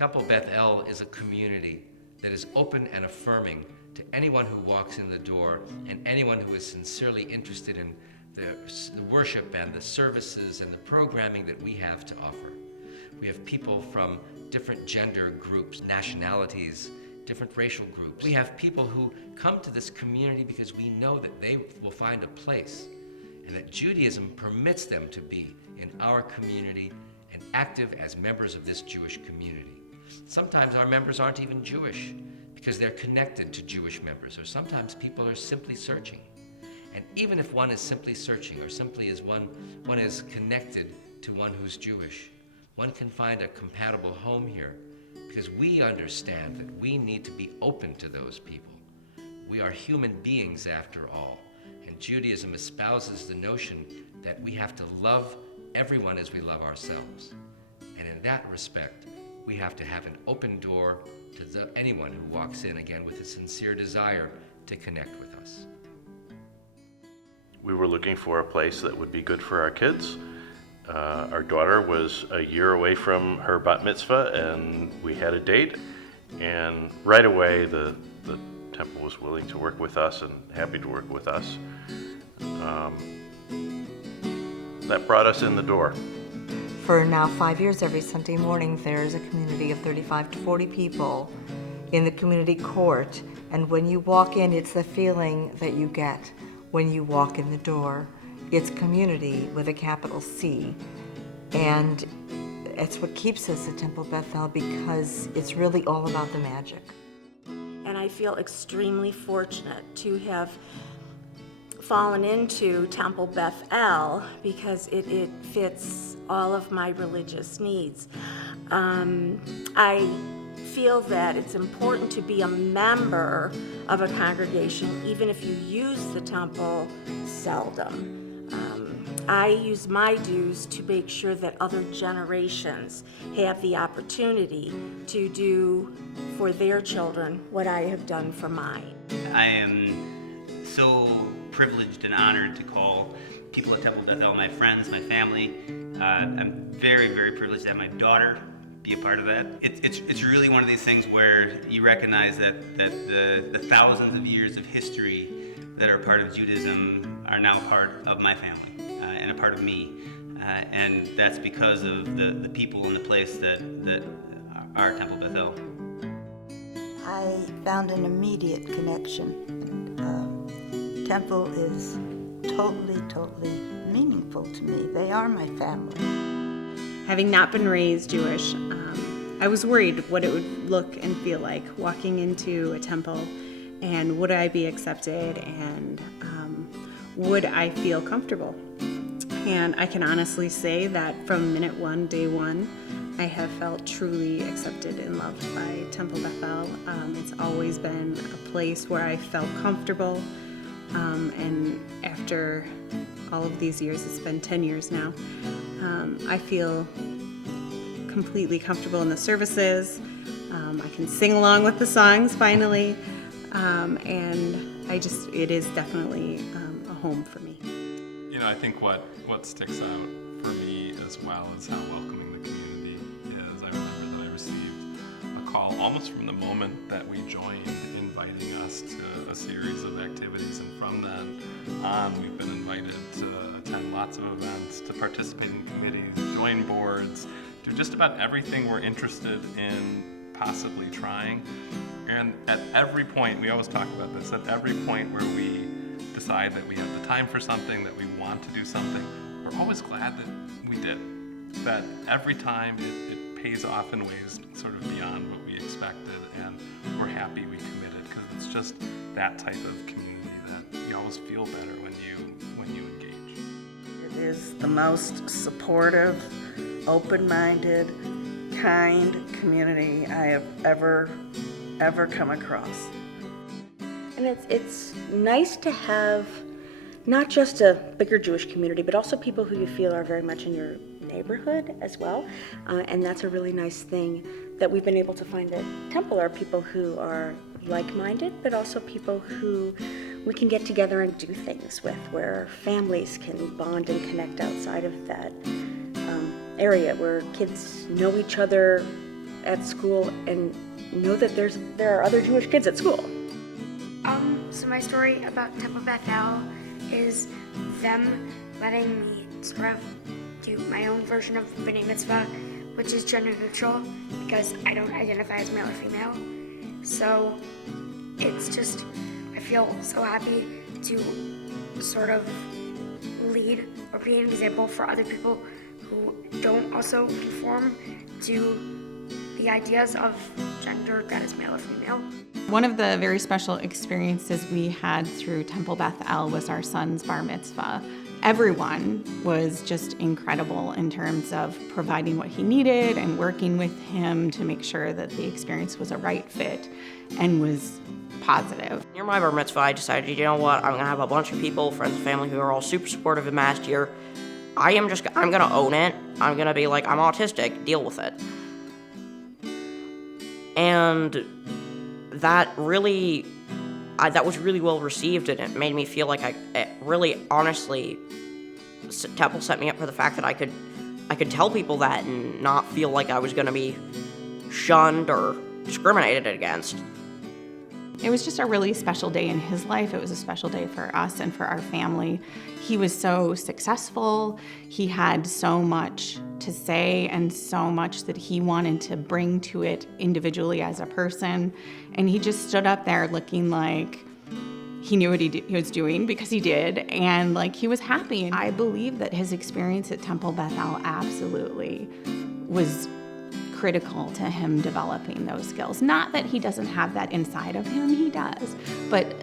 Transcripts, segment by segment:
Temple Beth El is a community that is open and affirming to anyone who walks in the door and anyone who is sincerely interested in the worship and the services and the programming that we have to offer. We have people from different gender groups, nationalities, different racial groups. We have people who come to this community because we know that they will find a place and that Judaism permits them to be in our community and active as members of this Jewish community. Sometimes our members aren't even Jewish because they're connected to Jewish members, or sometimes people are simply searching. And even if one is simply searching, or simply is one is connected to one who's Jewish, one can find a compatible home here because we understand that we need to be open to those people. We are human beings after all, and Judaism espouses the notion that we have to love everyone as we love ourselves. And in that respect, we have to have an open door to anyone who walks in, again, with a sincere desire to connect with us. We were looking for a place that would be good for our kids. Our daughter was a year away from her bat mitzvah, and we had a date. And right away, the temple was willing to work with us and happy to work with us. That brought us in the door. For now 5 years, every Sunday morning, there's a community of 35 to 40 people in the community court. And when you walk in, it's the feeling that you get when you walk in the door. It's community with a capital C. And it's what keeps us at Temple Beth El, because it's really all about the magic. And I feel extremely fortunate to have fallen into Temple Beth El because it fits all of my religious needs. I feel that it's important to be a member of a congregation, even if you use the temple seldom. I use my dues to make sure that other generations have the opportunity to do for their children what I have done for mine. I am so privileged and honored to call people at Temple Beth El my friends, my family. I'm very, very privileged to have my daughter be a part of that. It's really one of these things where you recognize that the thousands of years of history that are part of Judaism are now part of my family and a part of me. And that's because of the people and the place that are Temple Beth El. I found an immediate connection. Temple is totally meaningful to me. They are my family. Having not been raised Jewish, I was worried what it would look and feel like walking into a temple, and would I be accepted, and would I feel comfortable? And I can honestly say that from minute one, day one, I have felt truly accepted and loved by Temple Beth El. It's always been a place where I felt comfortable, and after all of these years, it's been 10 years now, I feel completely comfortable in the services. I can sing along with the songs finally, and it is definitely a home for me. You know, I think what sticks out for me as well is how welcoming the community is. I remember that I received a call almost from the moment that we joined, inviting us to a series of activities, and from then on we've been invited to attend lots of events, to participate in committees, join boards, do just about everything we're interested in possibly trying. And at every point, we always talk about this, at every point where we decide that we have the time for something, that we want to do something, we're always glad that we did. That every time it pays off in ways sort of beyond what we expected, and we're happy we committed, because it's just that type of community that you always feel better when you engage. It is the most supportive, open-minded, kind community I have ever come across. And it's nice to have not just a bigger Jewish community, but also people who you feel are very much in your neighborhood as well. And that's a really nice thing that we've been able to find at Temple, are people who are like-minded, but also people who we can get together and do things with, where families can bond and connect outside of that area, where kids know each other at school and know that there are other Jewish kids at school. So my story about Temple Beth is them letting me sort of do my own version of B'nai Mitzvah, which is gender neutral because I don't identify as male or female. So it's just, I feel so happy to sort of lead or be an example for other people who don't also conform to the ideas of gender that is male or female. One of the very special experiences we had through Temple Beth El was our son's bar mitzvah. Everyone was just incredible in terms of providing what he needed and working with him to make sure that the experience was a right fit and was positive. Near my bar mitzvah, I decided, you know what, I'm gonna have a bunch of people, friends and family, who are all super supportive and last year. I'm gonna own it. I'm gonna be like, I'm autistic, deal with it. And that was really well received, and it made me feel like Temple set me up for the fact that I could tell people that and not feel like I was gonna be shunned or discriminated against. It was just a really special day in his life. It was a special day for us and for our family. He was so successful. He had so much to say and so much that he wanted to bring to it individually as a person. And he just stood up there looking like he knew what he was doing, because he did, and like he was happy. And I believe that his experience at Temple Beth El absolutely was critical to him developing those skills. Not that he doesn't have that inside of him, he does, but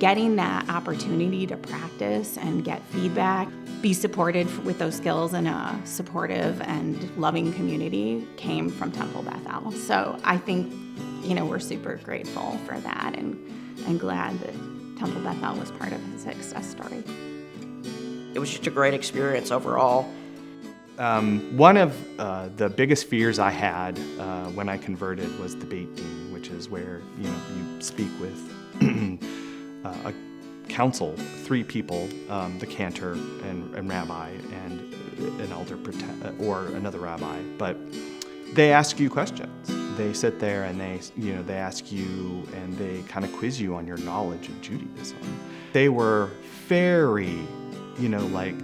getting that opportunity to practice and get feedback, be supported with those skills in a supportive and loving community came from Temple Beth El. So I think, we're super grateful for that and glad that Temple Beth El was part of his success story. It was just a great experience overall. One of the biggest fears I had when I converted was the Beit Din, which is where you speak with a council, 3 people, the cantor and rabbi and an elder or another rabbi, but they ask you questions. They sit there and they ask you and they kind of quiz you on your knowledge of Judaism. They were very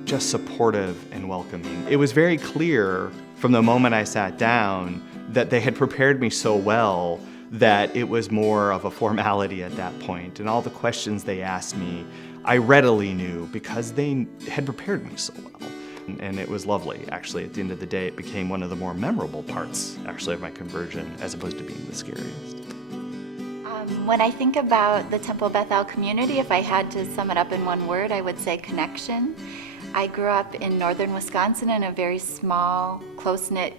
just supportive and welcoming. It was very clear from the moment I sat down that they had prepared me so well that it was more of a formality at that point. And all the questions they asked me, I readily knew because they had prepared me so well. And it was lovely. Actually, at the end of the day, it became one of the more memorable parts, actually, of my conversion, as opposed to being the scariest. When I think about the Temple Beth El community, if I had to sum it up in one word, I would say connection. I grew up in northern Wisconsin in a very small, close-knit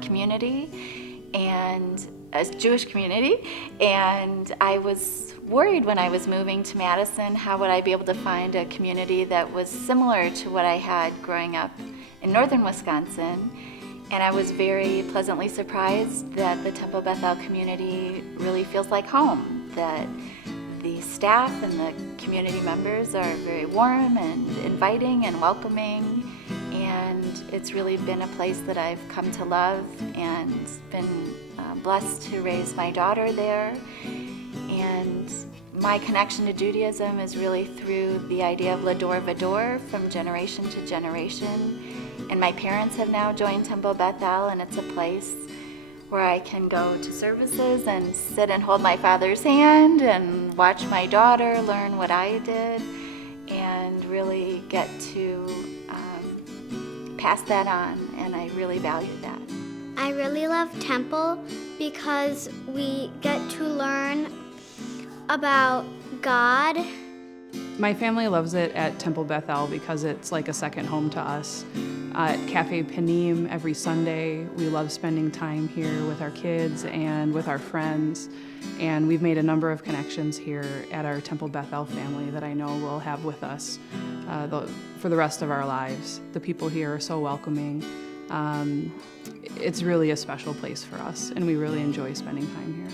community, and a Jewish community, and I was worried when I was moving to Madison, how would I be able to find a community that was similar to what I had growing up in northern Wisconsin. And I was very pleasantly surprised that the Temple Beth El community really feels like home, that the staff and the community members are very warm and inviting and welcoming, and it's really been a place that I've come to love and been blessed to raise my daughter there. And my connection to Judaism is really through the idea of Lador Vador, from generation to generation. And my parents have now joined Temple Beth El, and it's a place where I can go to services and sit and hold my father's hand and watch my daughter learn what I did and really get to pass that on, and I really value that. I really love Temple because we get to learn about God. My family loves it at Temple Beth El because it's like a second home to us. At Cafe Panim every Sunday, we love spending time here with our kids and with our friends. And we've made a number of connections here at our Temple Beth El family that I know we'll have with us for the rest of our lives. The people here are so welcoming. It's really a special place for us, and we really enjoy spending time here.